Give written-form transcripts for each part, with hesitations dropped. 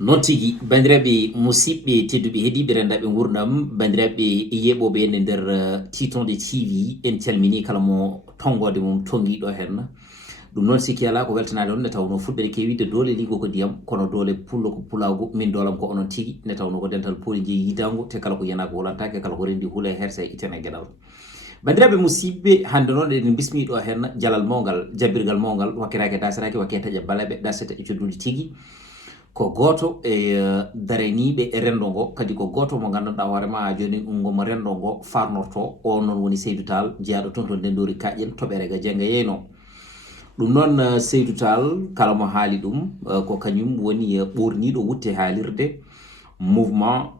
non tigi bandiraɓe musidɓe tedduɓe heeɗiɓe rendaɓe gurdam bandiraɓe yeɓoɓe e nder titonde tv en calmini kala mo tongode mum tonguiɗo hen ɗum noon sikki ala ko weltanade on ne tawno fuɗɗere kewide doole ligo ko ndiyam kono doole pullo ko pulago min doolam ko onon tigi ne tawno ko dental pooli jeeyi yidango te kala ko yana ko wolantake kala ko rendi huula e herse itene gueɗal bandiraɓe musidɓe hande noon eɗen bismiɗo hen jalal mawgal jabbirgal mawgal wakkirake dasirake wakke taƴa balaɓe daseta e coddude tigi ko goto e dareniɓe e rendo ngo kadi ko goto mo ganduɗa hoorema joni ngomo rendo ngo farnorto o noon woni Saidou Tall jeeyaɗo toon to ndendori kaƴel toɓere ga jenga yeyno ɗum noon Saidou Tall kala mo haali ɗum ko kañum woni ɓorniɗo wutte haalirde mouvement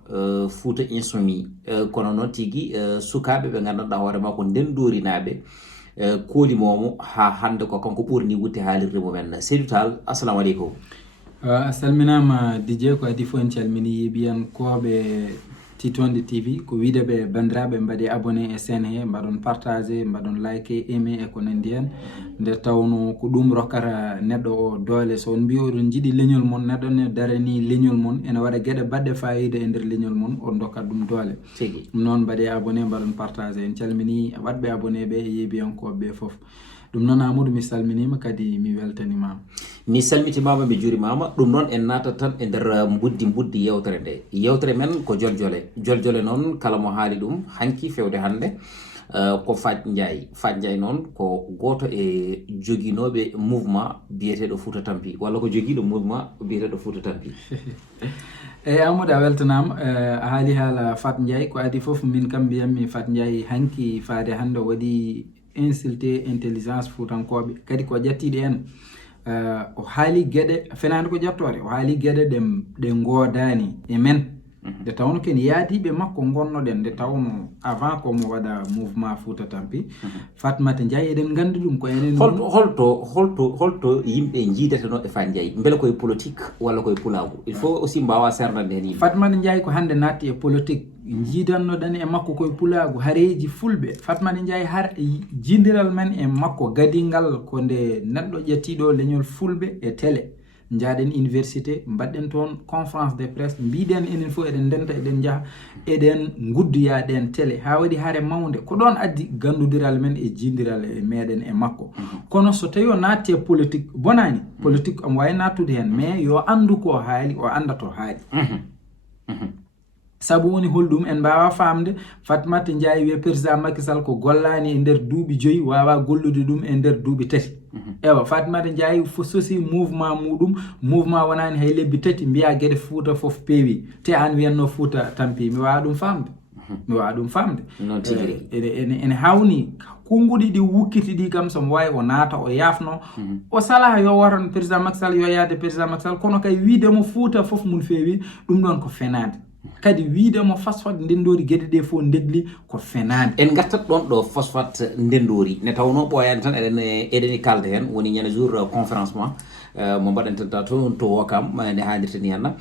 Fouta insoumis kono noon tigui sukaɓe ɓe ganduɗa hoorema ko ndendorinaɓe kolimomo ha hande ko kanko ɓorni wutte haalirde mumen Saidou Tall assalamu aleykum. A salminama DJ ko adi fof en calmini yeeɓiyankoɓe Titonde TV ko wideɓe bandiraɓe mbaɗi abonné e chaîne he mbaɗon partagé mbaɗon like aimé e ko nandi hen nde tawno ko ɗum rokkata neɗɗo o doole so on mbi oɗon jiiɗi leñol mon neɗɗo ne darani leñol mon ene waɗa gueɗe baɗɗe fayida e nder leñol mon on dokkat ɗum doole ɗum noon mbaɗe abonné mbaɗon partagé en calmini waɗɓe abonné ɓe e yeeɓiyankoɓe foof ɗum noon Amadou mi salminima kadi mi weltanimama mi salmitimama mi jurimama ɗum noon en natat tan e nder buddi yewtere nde yewtere men ko joljole noon kala mo haali ɗum hanki fewde hande ko Ndiaye noon ko goto e joguinoɓe mouvement biyeteɗo Fouta Tampi walla ko joguiɗo mouvement biyeteɗo Fouta Tampi eyyi Amadou a weltanama a haali haala Fat Ndiaye ko adi foof min kam mbiyammi Fat Ndiaye hanki faade hande waɗi insulté intelligence fuutankoɓe kadi ko ƴettiɗe en o haali gueɗe fenade ko ƴettore o haali gueɗe ɗe godani e men nde tawno ken yaadiɓe makko gonnoɗen nde tawno avant komo waɗa mouvement Fouta Tampi Fatoumata Ndiaye eɗen gandi ɗum ko enen holto yimɓe jiideteno e Fat Ndiaye beele koye politique walla koye pulago il faut aussi mbawa serdande hen yimɓe Fatoumata Ndiaye ko hande natti e politique jiidannoɗen e makko koye pulago hareji fulɓe Fatoumata Ndiaye har jindiral men e makko gadingal ko nde neɗɗo ƴettiɗo leñol fulɓe e télé jaaɗen université mbaɗɗen toon conférence de presse mbiɗen enen fof eɗen ndenta eɗen jaaha eɗen guddoyaɗen télé ha waɗi haare mawde ko ɗon addi gandudiral men e jindiral e meɗen e makko kono so tawi o natti e politique bonani politique omo wawi nattude hen mais yo andu ko haali o anda to haali sabu woni holɗum en mbawa famde Fatoumata Ndiaye wiye président Macky Sall ko gollani e nder duuɓi 5 wawa gollude ɗum e nder duuɓi 3 ewa Fatoumata Ndiaye fo sosi mouvement muɗum mouvement wonani hay lebbi 3 mbiya gueɗe Fouta foof peewi te an wiyanno Fouta Tampi mi wawa ɗum famde ene hawni kunguɗi ɗi wukkiti ɗi kam somo wawi o naata o yafno o sala yo waran président Macky Sall yo yaade président Macky Sall kono kay wiidemo Fouta foof mum feewi ɗum ɗon ko fenade kadi wiidemo phosphate ndendori gueɗe ɗe fof degli ko fenade en gartat ɗon ɗo phosphate ndendori ne tawno ɓoyani tan eɗen kalde hen woni ñande jour conférencement mo mbaɗenten ta toon to Wokam nde haalirta ni henna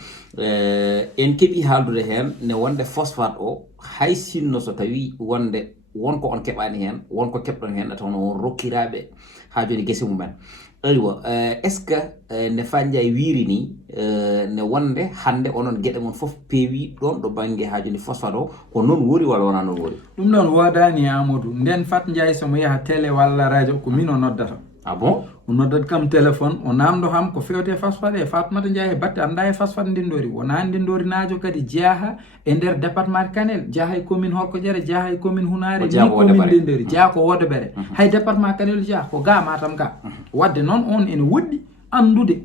en keeɓi haaldude hen ne wonde phosphate o hay sinno so tawi wonko on keɓani hen wonko keɓɗon hen ne tawno on rokkiraɓe ha joni guese mumen aywa est ce que ne Fat Ndiaye wiiri ni ne wonde hande onon gueɗe mon foof peewi ɗon ɗo banggue ha joni phosphate o ko noon woori walla wona noon woori ɗum ɗon wodani Amadou nden Fat Ndiaye somo yaha télé walla radio ko min o noddata ah bon o noddat kam téléphone o namdo ham ko fewte phosphate e Fatoumata Ndiaye batte anda e phosphate ndendori wona ndendori naajo kadi jaaha e nder département Kanel jaaha e commune Horko Diere jaaha e commune Hunare ni commune ndendori jaaha ko Wodobere hay département Kanel jaaha ko ga Matam ga wadde noon on ene woɗɗi andude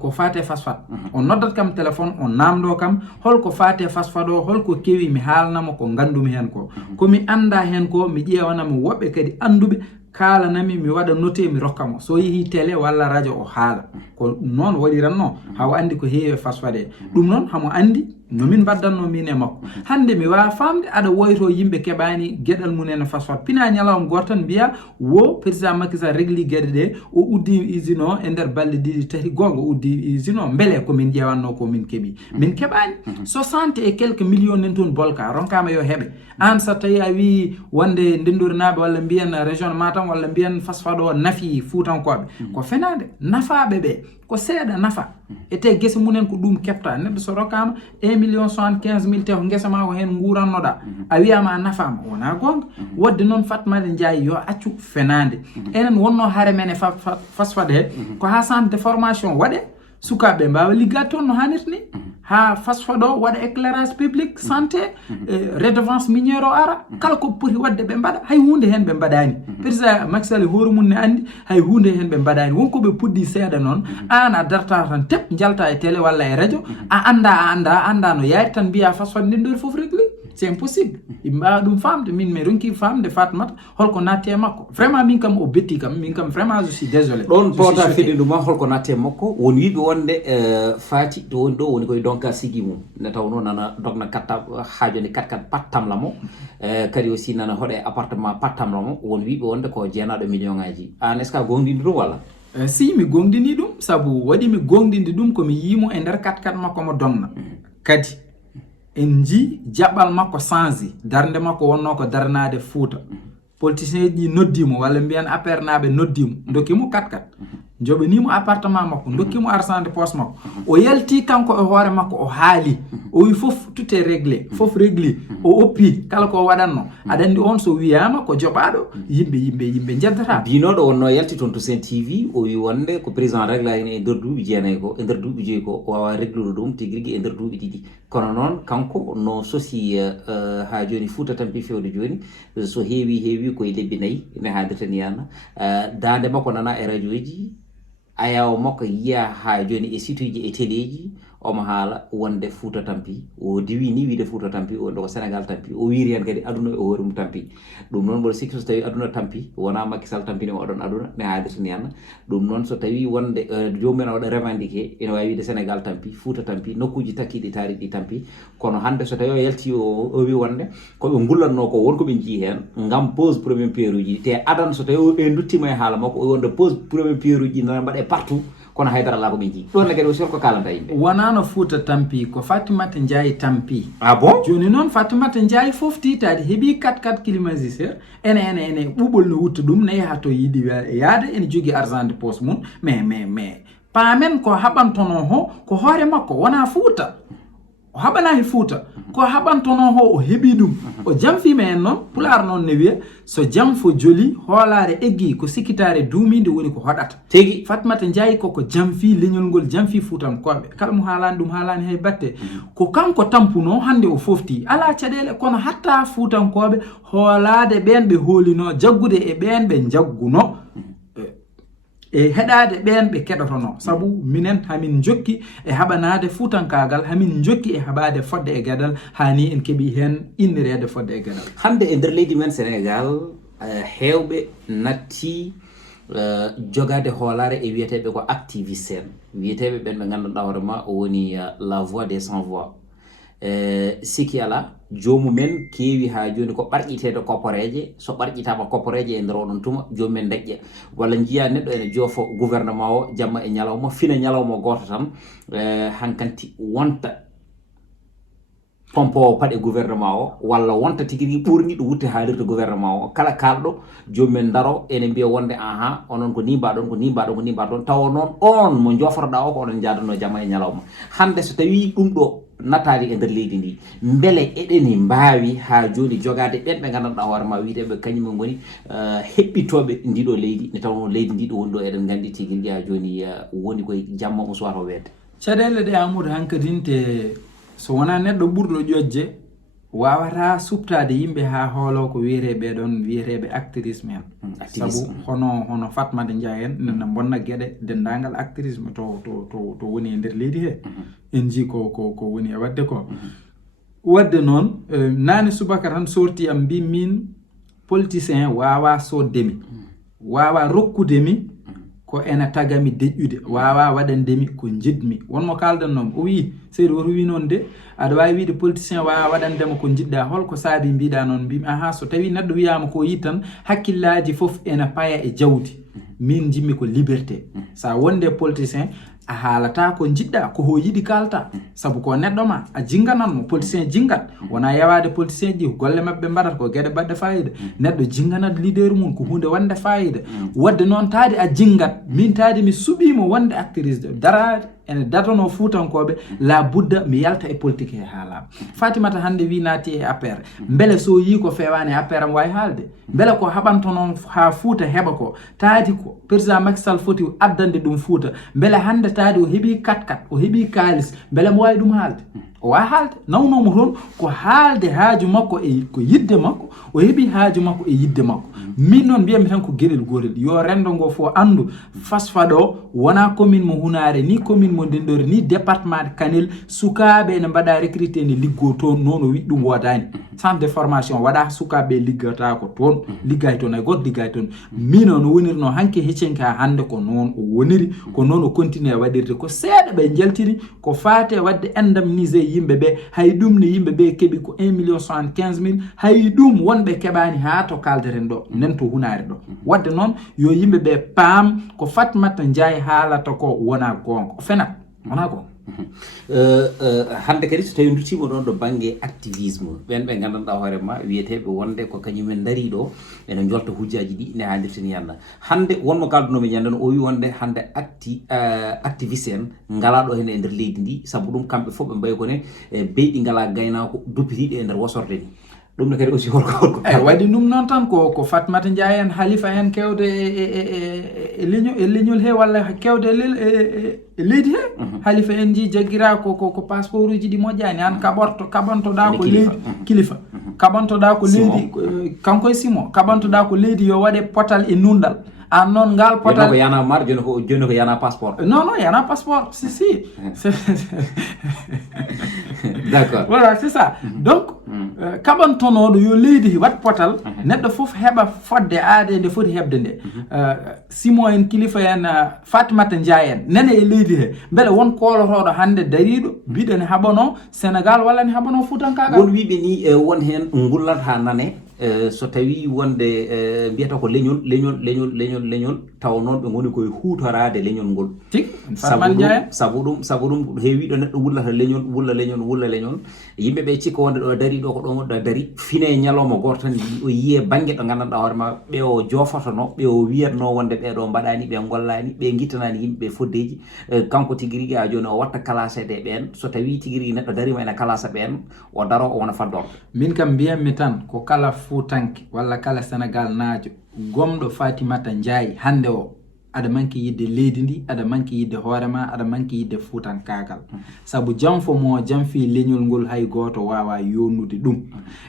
ko fate phosphate on noddat kam téléphone on namdo kam holko fate phosphate o holko kewi mi haalnamo ko gandumi hen ko komi anda hen ko mi ƴewanami woɓɓe kadi anduɓe kalanami mi waɗa noté mi rokkamo so yeehi télé walla radio o haala ko noon waɗiranno haw andi ko heewi phosphate ɗum noon hamo andi nomin baddanno min e makko hande mi wawa famde aɗa woyto yimɓe keɓani gueɗal mumen e phosphate pina ñalawma goto tan mbiya wo président Macky Sall régli gueɗe ɗe o uddi usine o e nder balɗe ɗiɗi tati gonga o uddi usine o beele komin ƴewanno ko min keeɓi min keɓani 60 et quelques millions nen toon bolka ronkama yo heeɓe an so tawi a wi wonde ndendorinaɓe walla mbiyen région Matam kam walla mbiyen phosphate o nafi fuutankoɓe ko fenade nafaɓe ɓe ko seeɗa nafa ete guese munen ko ɗum kepta neɗɗo so rokkama 1,75,000 te ko guesa ma ko hen gurannoɗa a wiyama nafama wona gonga wadde noon Fatoumata Ndiaye yo accu fenade enen wonno haare men e phosphate he ko ha centre de formation waɗe sukaɓe mbawa liggade toon no hannirta ni ha phosphate o waɗa éclairage public santé redevance miniére o ara kala ko poti wadde ɓe mbaɗa hay hunde hen ɓe mbaɗani président Macky Sall hoore mum ne andi hay hunde hen ɓe mbaɗani wonko ɓe puɗɗi seeɗa noon an a darta tan tep jalta e télé walla e radio a anda no yaari tan mbiya phosphate ndin foof régli c'est impossible yimɓe mbawa ɗum famde min mi ronki famde Fatoumata holko natti e makko vraiment min kam o betti kam min kam vraiment je suis désolé ɗon pota feɗinɗuma holko natti e makko won wiɓe wonde faati to woni ɗo woni koye donka sigi mum ne tawno nana dogna katta haajoni kat pattamlamo kadi aussi nana hoɗe appartement pattamlamo won wiɓe wonde ko jeenaɗo million ngaji an est ce que a gongdini ɗum walla si mi gongdini ɗum saabu waɗi mi gongdinde ɗum komi yimo e nder kat makko mo donna kadi en ji jaɓɓal makko change darde makko wonno ko darnade Fouta politicien ɗi noddimo walla mbiyan APR naɓe noddimo dokkimo kat joɓanimo appartement makko dokkimo argent de poche makko o yalti kanko e hoore makko o haali o wi foof tout est réglé foof régli o oppi kala ko waɗanno aɗa andi on so wiyama ko joɓaɗo yimɓe jeddata binoɗo wonno yalti toon to Sen TV o wi wonde ko président régla en e nder duuɓi jeenayyi ko e nder duuɓi joyyi ko o wawa réglude ɗum tigui rigui e nder duuɓi ɗiɗi kono noon kanko no sosi ha joni Fouta Tampi fewde joni so heewi koye lebbi 4 ne haadirta ni yana dande makko nana e radio ji ayaw makko yiya ha joni e site uji e télé ji omo haala wonde Fouta Tampi o diwi ni wiide Fouta Tampi o ko Sénégal Tampi o wiiri hen kadi aduna e hoore mum Tampi ɗum noon mboɗo sikki so tawi aduna Tampi wona Macky Sall tampini oɗon aduna ne haadirta ni yana ɗum noon so tawi wonde jomumen oɗo revendiqué ene wawi wiide Sénégal Tampi Fouta Tampi nokkuji takkiɗi taariɗi Tampi kono hande so tawi o yalti o wi wonde koɓe gullatno ko wonko ɓe jii hen gam pose premier pierre uji te adan so tawi ɓe duttima e haala makko o wonde pose premier pierre uji nana mbaɗe partout kono haydara la ko ɓe jii ɗon ne kadi o sor ko kalanta yimɓe wonano Fouta Tampi ko Fatoumata Ndiaye Tampi bon joni noon Fatoumata Ndiaye foof titade heeɓi 4 climatiseur ene ɓuuɓol no wutta ɗum ne yaha to yiiɗi yaade ene jogui argent de poche mum mais paamen ko haɓantono ho ko hoore makko wona Fouta o haɓanahi Fouta ko haɓantono ho o heeɓi ɗum o jamfima en noon pular noon ne wiya so jamfo joli hoolare eggi ko sikkitare duumide woni ko hoɗata tigi Fatoumata Ndiaye koko jamfi leñol ngol jamfi Fuutankoɓe kala mo haalani ɗum haalani hay batte ko kanko tampuno hande o fofti ala caɗele kono hatta Fuutankoɓe hoolade ɓen ɓe hoolino jaggude e ɓen ɓe jagguno e heɗade ɓen ɓe keɗotono saabu minen hamin jokki e haɓanade fuutankagal hamin jokki e haɓade fodde e gueɗal hani en keeɓi hen innirede fodde e gueɗal hande e nder leydi men Sénégal hewɓe natti jogade hoolare e wiyeteɓe ko activiste en wiyeteɓe ɓen ɓe ganduɗa hoorema o woni la voix des sans voix siki ala jomumen keewi ha joni ko ɓarƴitede kopporeje so ɓarƴitama kopporeje e nder oɗon tuma jomumen deƴƴa walla jiiya neɗɗo ene joofo gouvernement o jamma e ñalawma fina ñalawma goto tan hankanti wonta pompowo paɗe gouvernement o walla wonta tigui rigui ɓurniɗo wutte haalirde gouvernement o kala kalɗo jomumen daro ene mbiya wonde aha onon ko ni mbaɗon ko ni mbaɗon ko ni mbaɗon tawa noon on mo jofroɗa o ko oɗon jadano jamma e ñalawma hande so tawi ɗum ɗo natari e nder leydi ndi beele eɗeni mbawi ha joni jogade ɓen ɓe gandanɗa hoorema wiiteɓe kañumen goni heɓɓitoɓe ndiɗo leydi ne tawno leydi ndi ɗo woni ɗo eɗen gandi tigui rigui ha joni woni koye jamma mo suwato weede caɗele ɗe Amadou hankkadinte so wona neɗɗo ɓurɗo ƴoƴje wawata suptade yimɓe ha hoolo ko wiyeteɓe ɗon wiyeteɓe actrice men saabu hono Fatoumata Ndiaye en nena bonna gueɗe dendagal actrice to woni e nder leydi he en ji ko woni e wadde ko wadde noon nane subaka tan sorti am mbi min politicien wawa soddemi wawa rokkudemi ko ena tagami deƴƴude wawa waɗandemi ko jiɗmi wonmo kaldannomi o wi Saidou woto wi noon de aɗa wawi wiide politicien wawa waɗandema ko jiɗɗa holko saabi mbiɗa noon mbimi aha so tawi neɗɗo wiyama ko yi tan hakkillaji foof ena paaya e jawdi min jimmi ko liberté sa wonde politicien a haalata ko jiɗɗa ko ho yiɗi kalta sabu ko neɗɗo ma a jinganatmo politicien jingat wona yewade politicien ji golle mabɓe mbaɗata ko gueɗe baɗɗe fayida neɗɗo jinganat leader mum ko hunde wonde fayida wadde noon taade a jingat min taade mi suɓimo wonde actrice de darade ene dadano fuutankoɓe la budda mi yalta e politique he haalaɓe Fatimata hande wi naati e affaire beele so yi ko fewani affaire am wawi haalde beele ko haɓanto noon ha Fouta heɓa ko taadi ko président Macky Sall foti addande ɗum Fouta beele hande taadi o heeɓi 4x4 o heeɓi kalis beele mo wawi ɗum haalde o wawi haalde nawnomo toon ko haalde haaju makko e ko yidde makko o heeɓi haaju makko e yidde makko min noon mbiyami tan ko gueɗel gorel yo rendo ngo fo andu fasfaɗo wona commune mo Hunare ni commune mo Ndendori ni département de Kanel sukaɓe ne mbaɗa recruté ne liggo toon noon o wi ɗum wodani centre de formation waɗa sukaɓe liggata ko toon liggay toon ay goto liggay toon min no wonirno hanke heccenke ha hande ko noon o woniri ko noon o continue waɗirde ko seeɗa ɓe jaltiri ko fate wadde indemnisé yimɓeɓe hay ɗum ne yimɓeɓe keeɓi ko 1,75,000 hay ɗum wonɓe keɓani ha to kalderen ɗo nen to Hunare ɗo wadde noon yo yimɓeɓe paam ko Fatimata Ndiaye haalata ko wona gonga o fenat wona gonga hande kadi so tawi duttimo ɗon ɗo banggue activisme ɓen ɓe gandanɗa hoorema wiyeteɓe wonde ko kañumen daari ɗo ene jolta hujjaji ɗi ne handirtini yanna hande wonmo kaldunomi ñande no o wi wonde hande activiste en ngalaɗo hen e nder leydi ndi saabu ɗum kamɓe fof ɓe mbayi kone beyɗi ngala gaynako duppitiɗi e nder wosorde ni ɗum ne kadi aussi holko waɗi ɗum noon tan ko Fatimata Ndiaye en halifa en kewde e leñol he walla kewde e leydi he halifa en ji jaggira ko passeport uji ɗi moƴƴani an kaɓantoɗa ko leydi kilifa kaɓantoɗa ko leydi kanko e Simon kaɓantoɗa ko leydi yo waɗe potal e nundal an noon ngal potal ko yana mar joni ko yana passeport non yana passeport si d'accord voilà c'est ça donc kaɓantonoɗo yo leydi wat potal neɗɗo foof heɓa fodde aade nde foti heɓde nde Simon en kilifa en Fatimata Ndiaye en nene e leydi he beele won kolotoɗo hande dariɗo mbiɗo ne haɓano Sénégal walla ne haɓano Fuutankagal won wiɓe ni won hen gullat ha nane so tawi wonde mbiyata ko leñol taw noon ɓe goni koye hutorade leñol ngol sabu ɗum heewiɗo neɗɗo wullata leñol wulla leñol yimɓeɓe cikka wonde ɗo dari ɗo ko ɗo ɗo dari fine ñalawma goto tan o yiye banggue ɗo gandanɗa hoorema ɓe o jofotono ɓe o wiyatno wonde ɓeɗo mbaɗani ɓe gollani ɓe guittanani yimɓeɓe foddeji kanko tigui rigui ha joni o watta classede ɓen so tawi tigui rigui neɗɗo darima ene classa ɓen o daro o wona faddorɗo min kam mbiyammi tan ko kala Fuutanke walla kala Sénégal naajo gomɗo Fatimata Ndiaye hande o aɗa manki yidde leydi ndi aɗa manki yidde hoorema aɗa manki yidde Fuutankagal sabu jam fo mo jam fi leñol ngol hay goto wawa yonnude ɗum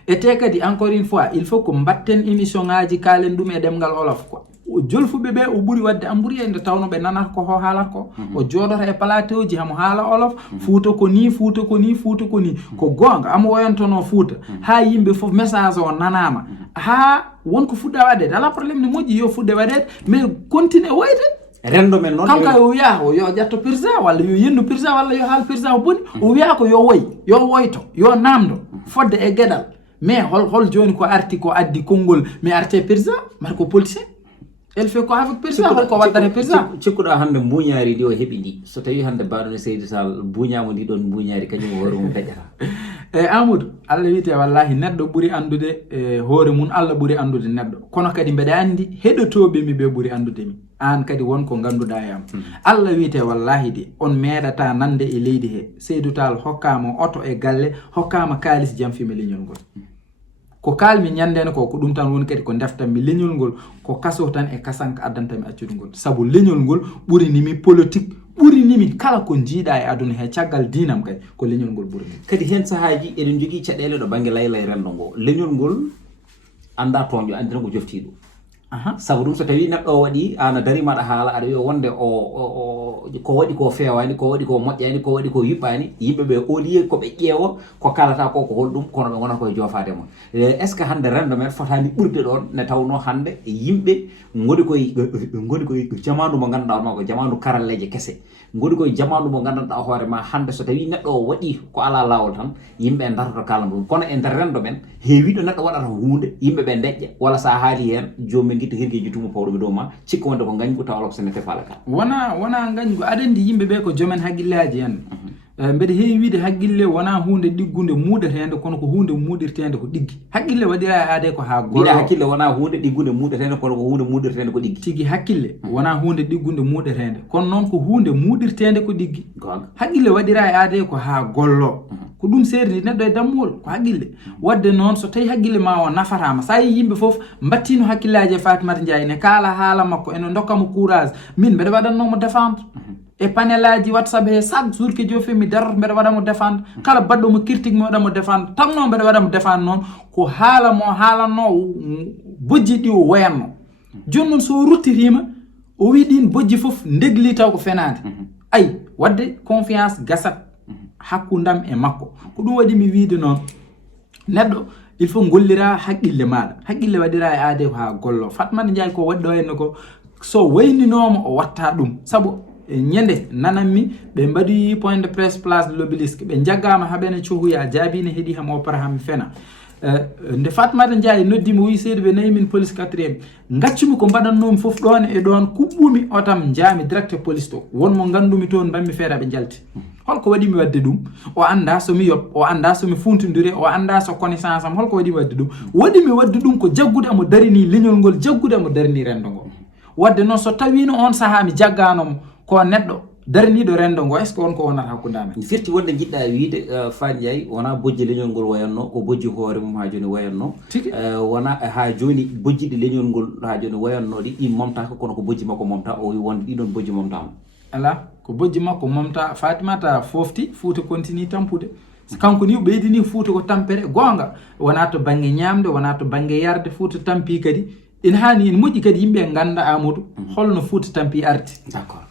ete kadi encore une fois il faut ko mbatten émission ngaji kalen ɗum e ɗemgal olof quoi jolfuɓe ɓe o ɓuuri wadde ambourie nde tawno ɓe nanata ko ho haalata ko o jooɗota e plateau ji hamo haala olof Fouta ko ni Fouta ko ni Fouta ko ni ko gonga amo woyantono Fouta ha yimɓe foof message o nanama ha wonko fuɗɗa waɗede ala probléme ne moƴƴi yo fuɗɗe waɗede mais continue woyde rendo men noon kanka o wiya o yo ƴatto président walla yo yendu président walla yo haal président o boni o wiya ko yo woy yo woyto yo namdo fodde e gueɗal mais hol joni ko arti ko addi konngol mais arte président mata ko politicien elle fait quoi avec président ko waddane président cikkuɗa hande mbuñaari ndi o heeɓi ndi so tawi hande mbaɗone Saidou Tall buñama ndi ɗon mbuñaari kañum hoore mum daƴata e Amadou Allah wiite wallahi neɗɗo ɓuuri andude hoore mum Allah ɓuuri andude neɗɗo kono kadi mbeɗa andi heɗotoɓe mi ɓe ɓuuri andude mi an kadi wonko ganduɗa yam Allah wiite wallahi de on meeɗata nande e leydi he Saidou Tall hokkama oto e galle hokkama kalis jamfimi leñol ngol ko kalmi ñandene ko ɗum tan woni kadi ko deftanmi leñol ngol ko kaso tan e kasanka addantami accude ngol sabu leñol ngol ɓurinimi politique ɓurinimi kala ko jiiɗa e aduna he caggal dinam kay ko leñol ngol ɓurinimi kadi hen sahaji eɗen jogui caɗele ɗo banggue laylay rendo ngo leñol ngol anda toñƴo andina ko joftiɗo sabu ɗum so tawi neɗɗo o waɗi an a darima aɗa haala aɗa wiya wonde ko waɗi ko fewani ko waɗi ko moƴƴani ko waɗi ko yuɓɓani yimɓeɓe au lieu koɓe ƴeewa ko kalata ko holɗum kono ɓe gonata koye jofadema est ce que hande rendo men fotani ɓurde ɗon ne tawno hande yimɓe goni koye jamanu mo ganduɗa ma ko jamanu karalleje kese ngoni koye jamanu mo gandanɗa hoore ma hande so tawi neɗɗo o waɗi ko ala lawol tan yimɓe darata kala mum kono e nder rendo men heewiɗo neɗɗo waɗata hunde yimɓeɓe deƴƴa walla sa haali hen jomum guitta hirgueji tuma pawɗoɓe dow ma cikka wonde ko gañgu taw ala ko sene tefala ka wona gañgu aɗa andi yimɓeɓe ko joomen haqqillaji en mbeɗa heewi wiide haqqille wona hunde ɗiggude muɗetede kono ko hunde muɗirtede ko ɗiggi haqqille waɗira e aade ko ha gollo haqqille wona hunde ɗiggude muɗetede kono ko hunde muɗirtede ko ɗiggi tigi haqqille wona hunde ɗiggude muɗetede kono noon ko hunde muɗirtede ko ɗiggi haqqille waɗira e aade ko ha gollo ko ɗum serni neɗɗo e dammol ko haqqille wadde noon so tawi haqqille ma o nafatama sa yi yimɓe foof battino haqqillaji e Fatoumata Ndiaye ne kala haala makko ene dokkamo courage min mbeɗa waɗannomo défendre e panelaji WhatsApp he chaque jour ke jofi mi daroto mbeɗa waɗamo défendre kala baɗɗo mo critique mi waɗamo défendre tan noon mbeɗa waɗamo défendre noon ko haala mo haalanno bojji ɗi o wayanno joni noon so ruttirima o wi ɗin bojji foof ndegli taw ko fenade ayi wadde confiance gasat hakkudam e makko ko ɗum waɗi mi wiide noon neɗɗo il faut gollira haqqille maɗa haqqille waɗira e aade ko ha gollo Fatoumata Ndiaye ko waɗɗo henne ko so wayninoma o watta ɗum saabu ñande nananmi ɓe mbaɗi point de presse place de l'Obélisque ɓe jaggama haɓene cohuya jaabine heeɗi ham o para ham fena nde Fatoumata Ndiaye noddimi wi seydi ɓe nayi min police 4e gaccumi ko mbaɗannomi foof ɗon e ɗon kuɓɓumi otam jaami direct police to wonmo gandumi toon mbanmi feere ɓe jalti holko waɗimi wadde ɗum o anda somi yoɓ o anda somi funtodiri o anda so connaissance am holko waɗimi wadde ɗum waɗimi wadde ɗum ko jaggude amo darini leñol ngol jaggude amo darini rendo ngo wadde noon so tawino on saaha mi jagganomo ko neɗɗo daraniɗo rendo ngo est ce que on ko wonata hakkude amen firti wonde jiɗɗa wiide Fa Ndiaye wona bojji leñol ngol wayanno ko bojji hoore mum ha joni wayanno wona ha joni bojjiɗe leñol ngol ha joni wayannoɗi ɗi momtaka kono ko bojji makko momta o wi wonde ɗiɗon bojji momtama ala ko bojji makko momta Fatoumata fofti Fouta continue tampude kanko ni ɓeydini Fouta ko tampere gonga wona to banggue ñamde wona to banggue yarde Fouta tampi kadi ina hani ina moƴƴi kadi yimɓe ganda Amadou holno Fouta tampi arti d'accord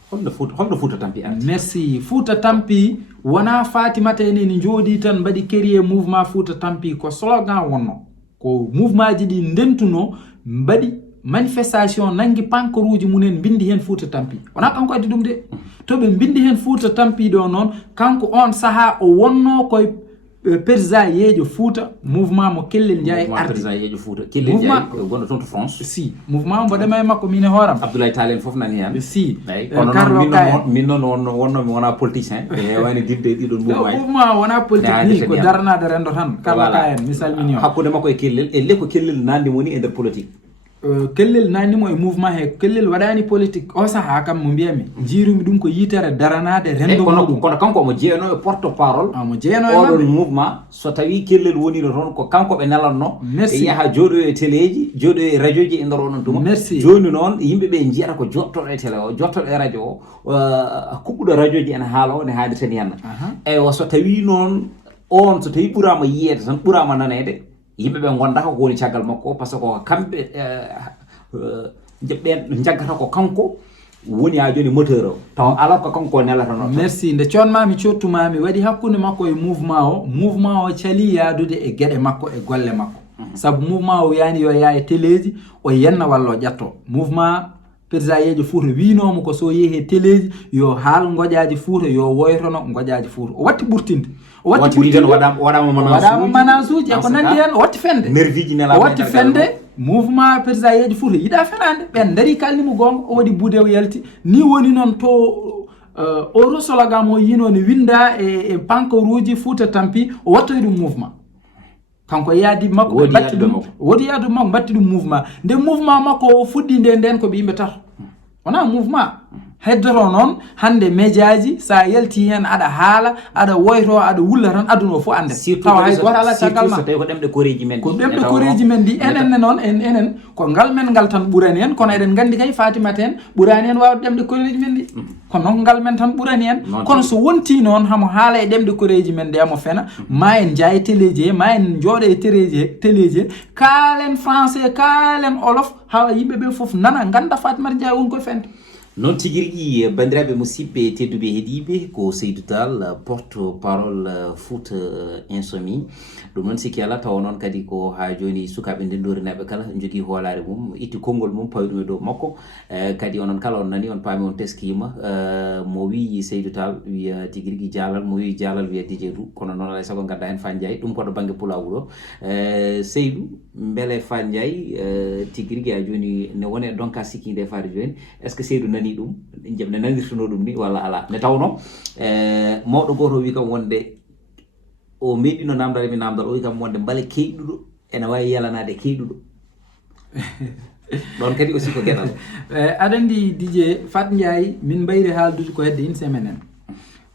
holno Fouta tampi arti merci Fouta tampi wona Fatoumata ene jooɗi tan mbaɗi créer mouvement Fouta tampi ko slogan wonno ko mouvement ji ɗi ndentuno mbaɗi manifestation nangi pankoruji munen bindi hen Fouta tampi wona kanko addi ɗum de to ɓe bindi hen Fouta tampi ɗo noon kanko on saaha o wonno koye président yeejo Fouta mouvement mo Kellel Ndiaye arti président yeejo Fouta Kellel Ndiaye gonɗo toon to France si mouvement mbaɗama e makko mine hooram Abdoulaye Tall en foof nani hen si Carlo min noon wonnomi wona politicien e hewani dilde ɗiɗon mouvement wona politique ni ko daranade rendo tan Carlo Ka en mi salmini o hakkude makko e Kellel e le ko Kellel nandimo ni e nder politique Kellel nannimo e mouvement he Kellel waɗani politique o saaha kam mo mbiyami jiirumi ɗum ko yitere daranade rendo muɗum kono kanko omo jeeyano e porte parole mo jeeyano e oɗon mouvement so tawi Kellel wonino toon ko kanko ɓe nelanno e yaaha jooɗo e téléji jooɗo e radio ji e nder onon tuma joni noon yimɓeɓe jiyata ko jottoɗo e télé o jottoɗo e radio o kuɓɓuɗo radio ji ene haala o ne haali tan henna eywa so tawi noon on so tawi ɓuurama yiyede tan ɓuurama nanede yimɓeɓe gondaka ko woni caggal makko par ce que ko kamɓe ɓen jaggata ko kanko woni ha joni moteur o taw ala ko kanko nelatano merci nde conmami cottumami waɗi hakkude makko e mouvement o cali yaadude e gueɗe makko e golle makko saabu mouvement o yani yo yaa e téléji o yenna walla o ƴatto mouvement président yeejo Fouta winomo ko so yeehi téléji yo haal goƴaji Fouta yo woytono goƴaji Fouta o watti ɓurtinde o watti waɗama manage uji eko nandi hen o watti fende o watti fende mouvement président yeejo Fouta yiɗa fenade ɓen daari kalnimo gonga o waɗi buudew yalti ni woni noon to o slogan o yino ne winda e pankoruji Fouta tampi o wattoy ɗum mouvement kanko yaadi makko ɓe batti ɗum wodi yaadu makko batti ɗum mouvement nde mouvement makko o fuɗɗi nden ko ɓe yimɓe tato wona mouvement heddoro noon hande médiaji sa yalti hen aɗa haala aɗa woyto aɗa wulla tan aduna o fof ande taw hay goto ala caggal ma ko ɗemɗe koreji men ko ɗemɗe koreji men ndi enenne noon enen ko ngal men ngal tan ɓurani hen kono eɗen gandi kay Fatoumata en ɓurani hen wawde ɗemɗe koreji men ɗi kono noon ngal men tan ɓurani hen kono so wonti noon hamo haala e ɗemɗe koreji men ɗe amo fena ma en jaa e téléji he ma en jooɗo e téléji he kaalen français kaalen olof hawa yimɓeɓe foof nana ganda Fatoumata Ndiaye woni koye fende non tigirigi bandiraɓe musidɓe tedduɓe heeɗiɓe ko Saidou Tall porte parole Fouta insoumis ɗum noon sikki ala tawa noon kadi ko ha joni sukaɓe ndendorinaɓe kala jogui hoolare mum itti konngol mum pawi ɗum e dow makko kadi onon kala on nani on paami on teskima mo wi Saidou Tall wiya tigirigui jaalal mo wi jaalal wiya DJ Dou kono noon alay saago gadda hen Fandiaye ɗum koɗo banggue pulawol o Saidou beele Fandiaye tigirigui ha joni ne wone donc a sikkide faade joni est ce que Saidou nani ɗum jam ne nanirtuno ɗum ni walla ala ne tawno mawɗo goto wi kam wonde o meeɗino namdal mi namdal o wi kam wonde mbale keyɗuɗo ene wawi yalanade keyɗuɗo ɗon kadi aussi ko gueɗal aɗa andi DJ Fat Ndiaye min mbayri haaldude ko hedde une semaine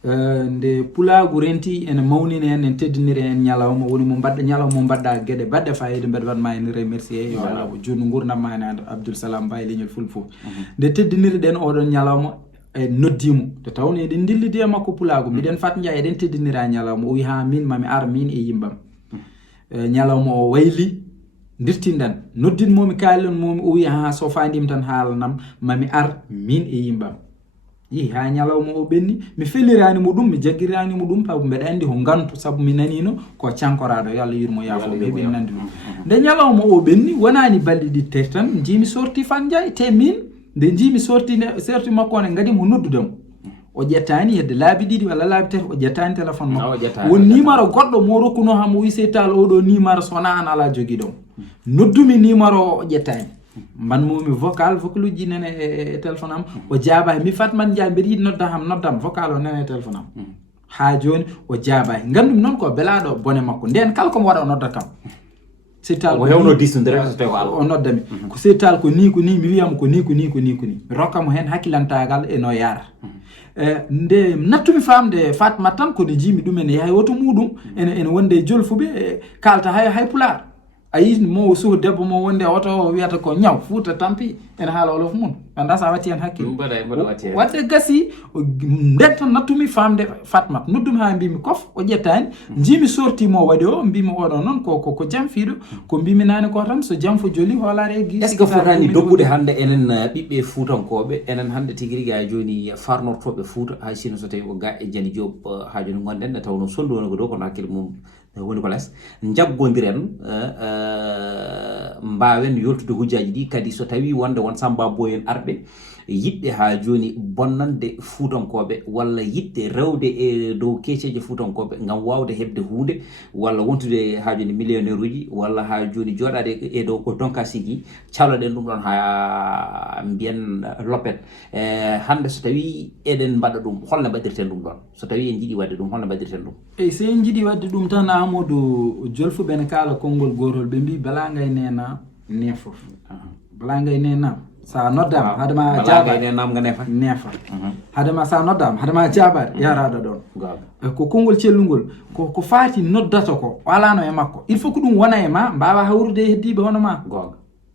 en nde pulagu renti ene mawnini en en teddiniri en ñalawma woni mo mbaɗɗa ñalawma mo mbaɗɗa gueɗe baɗɗe fayida mbeɗa watma en remercier yo Allah junno gurdam ma ene Abdoul Salam Mbaye leñol fulfo nde teddiniri ɗen oɗon ñalawma e noddimo to tawno eɗen dillidi e makko pulagu miɗen Fat Ndiaye eɗen teddinira ñalawma o wi ha min mami ar min e yimbam ñalawma o wayli dirtinɗan noddinmomi kaalon momi o wi ha so fandim tan haalanam mami ar min e yimbam yi ha ñalawma o ɓenni mi feliranimo ɗum mi jaggiranimo ɗum saabu mbeɗa andi ko gantu saabu mi nanino ko cankoraɗo yo Allah yurmo yafoɓe ɓe nandi ɗum nde ñalawma o ɓenni wonani balɗe ɗiɗi tati tan jimi sorti Fat Ndiaye te min nde jimi sorti makko one gadimo noddudemo o ƴettani hedde laabi ɗiɗi walla laabi tati o ƴettani téléphone makko won numéro goɗɗo mo rokkuno hamo wi Saidou Tall oɗo numéro sona an ala jogui ɗum noddumi numéro o ƴettani mbanmomi vocal uji nene e téléphone am o jaabay mi Fatmata Ndiaye mbeɗa yiɗi nodda ham noddam vocal o nene e téléphone am ha joni o jaabay gandumi noon ko belaɗo bone makko nden kala komo waɗa o noddat kam Saidou Tall o hewno disnudere so tawi ko Allah o noddami ko Saidou Tall ko ni mi wiyamo ko ni mi rokkamo hen hakkilantagal e no yara nde nattumi famde Fatmata tan kono jimi ɗum ene yahay woto muɗum ene wonde e jolfuɓe kalta hay pular ayi mo suhu debbo mo wonde oto o wiyata ko ñaw Fouta Tampi ene haala olof mum anda sa watti hen hakkille wadde gasi nden tan nattumi famde Fatmata noddumi ha mbimi kof o ƴettani jimi sortimo waɗi o mbimi oɗo noon ko jam fiiɗo ko mbimi nani ko tan so jam fo joli hoolare e est ce que fotani dokkude hande enen ɓiɓɓe Foutankoɓe enen hande tigui rigui ha joni farnortoɓe Fouta hay sino so tawi o ga e Dialy Diop ha joni gonɗen nde tawno sondu woni ko ɗo kono hakkille mum woni ko less jaggodiren mbawen yoltude hujjaji ɗi kadi so tawi wonde won Samba Boyen arɓe yiɗɓe ha joni bonnande Foutankoɓe walla yiɗde rewde e dow keeceje Foutankoɓe gam wawde hebde hunde walla wontude ha joni millionnaire uji walla ha joni joɗade e dow ko donka sigi caloɗen ɗum ɗon ha mbiyen loppet hande so tawi eɗen mbaɗa ɗum holno mbaɗirten ɗum ɗon so tawi en jiiɗi wadde ɗum holno mbaɗirten ɗum eyyi so en jiiɗi wadde ɗum tan Amadou jolfuɓe ne kaala konngol gotol ɓe mbi bala ngay nena nefof bala ngay nena sa noddama hadema jaabade nefa hadema sa noddama hadema jaabade yaraɗo ɗon ko konngol cellugol ko faati noddata ko walano e makko il faut ko ɗum wona e ma mbawa hawrude e heddiɓe hono ma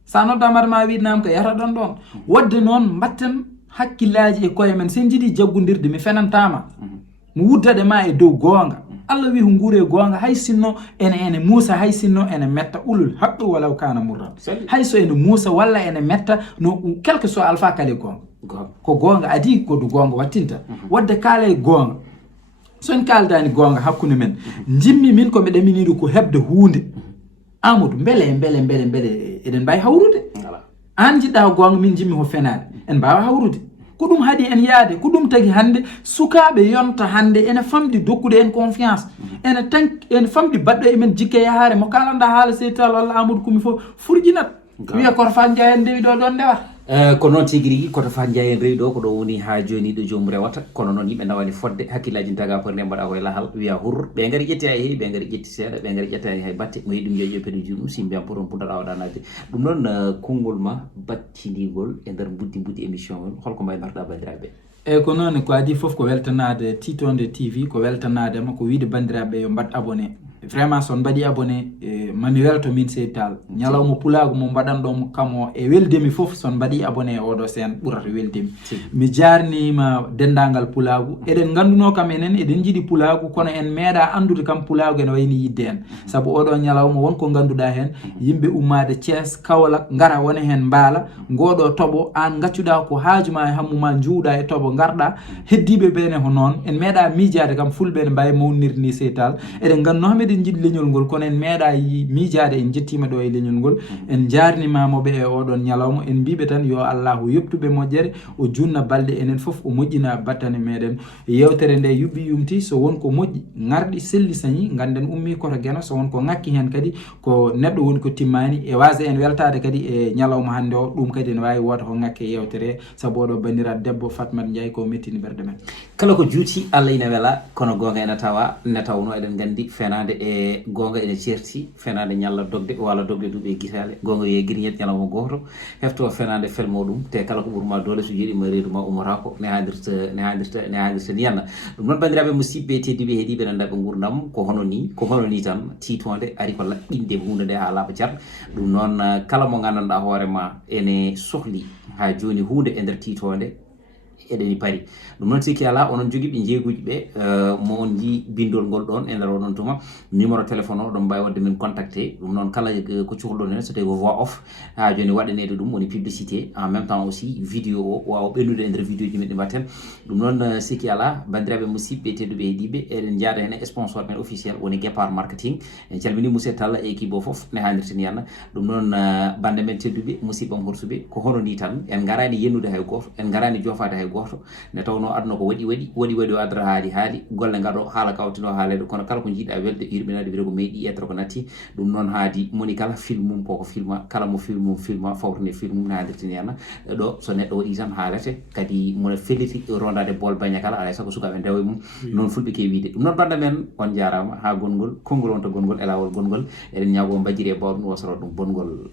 sa noddama hadema wiɗnama ko yata ɗon ɗon wadde noon mbatten hakkillaji e koye men sen jiiɗi jaggodirde mi fenantama mi wuddade ma e dow gonga Allah wi ko nguure gonga hay sinno ene muusa hay sinno ene metta ulul haqqi walaw kana murran hay so ene muusa walla ene metta no quelque soit alpha kale gonga ko gonga adi ko du gonga wattinta wadde kaale gonga so en kaldani gonga hakkunde men jimmi min ko me ɗaminiɗo ko hebde hunde Amadou mbele eɗen mbawi hawrude an jiɗɗa gonga min jimmi ko fenade en mbawa hawrude ko ɗum haadi en yaade ko ɗum tagi hande sukaɓe yonta hande ene famɗi dokkude en confiance ene famɗi baɗɗo emen jikke yahare mo kalanda haala Saidou Tall walla Amadou komi fof furjinat wiya koto Fat Ndiaye en ndewi ɗo ɗon ndewata ko noon tigui rigui koto Fat Ndiaye en rewi ɗo ko ɗo woni ha joni ɗo jomum rewata kono noon yimɓe nawani fodde hakkillaji taga ko nde mbaɗa koye lahal wiya hurr ɓe gaari ƴetti hay heewi ɓe gaari ƴetti seeɗa ɓe gaari ƴettani hay batte mo yiɗum yo ƴeppede jumum si mbiyam pour on puɗɗoɗa waɗanade ɗum noon konngol ma battidigol e nder buddi émission on holko mbawi mbarɗa bandiraɓe eyyi ko noon ko adi foof ko weltanade titonde TV ko weltanadema ko wiide bandiraɓe yo mbat abonné vraiment son mbaɗi abonné mami welto min Saidou Tall ñalawma pulago mo mbaɗanɗomo kamo e weldemi fof son mbaɗi abonné e oɗo sen ɓurata weldemi mi jarnima dendagal pulagu eɗen ganduno kam enen eɗen jiiɗi pulagu kono en meeɗa andude kam pulagu ene wayni yidde en saabu oɗo ñalawma wonko ganduɗa hen yimɓe ummade Thiès Kaolack ngara wona hen mbaala ngoɗo toɓo an gaccuɗa ko haajuma e hammuma juuɗa e toɓo garɗa heddiɓe ɓene ko noon en meeɗa miijade kam fulɓe ne mbawi mawnirde ni Saidou Tall eɗen ganduno ham eɗen jiiɗi leñol ngol kono en meeɗa miijade en jettima ɗo e leñol ngol en jarnimamoɓe e oɗon ñalawma en mbiɓe tan yo allahu yoptuɓe moƴƴere o junna balɗe enen foof o moƴƴina battane meɗen yewtere nde yuɓɓi yumti so wonko moƴƴi garɗi selli sañi ganden ummi koto gueno so wonko ngakki hen kadi ko neɗɗo woni ko timmani e wasa en weltade kadi e ñalawma hande o ɗum kadi ne wawi wota ko ngakke yewtere saabu oɗo bandiraɗo debbo Fatoumata Ndiaye ko mettini ɓerde men kala ko juuti Allah ina wela kono gonga ene tawa ne tawno eɗen gandi fenade e gonga ene certi fenade ñalla dogde walla dogde duuɓe guitale gonga ye guiñet ñalawma goto hefto fenade felmo ɗum te kala ko ɓurma dole so jeeɗima reedu ma umotako ne hadirta niyanna ɗum noon bandiraɓe musidɓe tedduɓe heeɗiɓe nandaɓe gurdam ko hono ni tan titode ari ko laɓɓinde hunde nde ha laaɓa jar ɗum noon kala mo gandanɗa hoorema ene sohli ha joni hunde e nder titode eɗeni pari ɗum noon sikki ala onon joguiɓe jeeguji ɓe mo on ji bindol ngol ɗon e nder oɗon tuma numéro téléphone o ɗon mbawi wadde min contacté ɗum noon kala ko cuhluɗon hen so tawi ko voix off ha joni waɗanede ɗum woni publicité en même temps aussi vidéo o wawa ɓennude e nder vidéo ji men ɗi mbatten ɗum noon sikki ala bandiraɓe musidɓe tedduɓe heeɗiɓe eɗen jaada hen sponsor men officiel woni Guépard marketing en calmini Saidou Tall e équipe o foof ne hannirtani yanna ɗum noon bande men tedduɓe musidɓam horsuɓe ko hono ni tan en garani yennude hay goto en garani jofade hay goto ne tawno aduna ko waɗi o adara haali golle ngaɗo haala kawtino haalede kono kala ko jiiɗa welde yurminade wiide ko meeɗi etere ko natti ɗum noon haadi moni kala film mum koko filma kala mo filma fawtane film mum ne haadirtini yana ɗo so neɗɗo waɗi tan haalete kadi mona felliti rondade bol baña kala alay sago sukaɓe ndewa mum noon fulɓe ke wiide ɗum noon banda men on jarama ha gongol konngol on to gongol e lawol gongol eɗen ñaago mbajiri e bawɗum wasoro ɗum bongol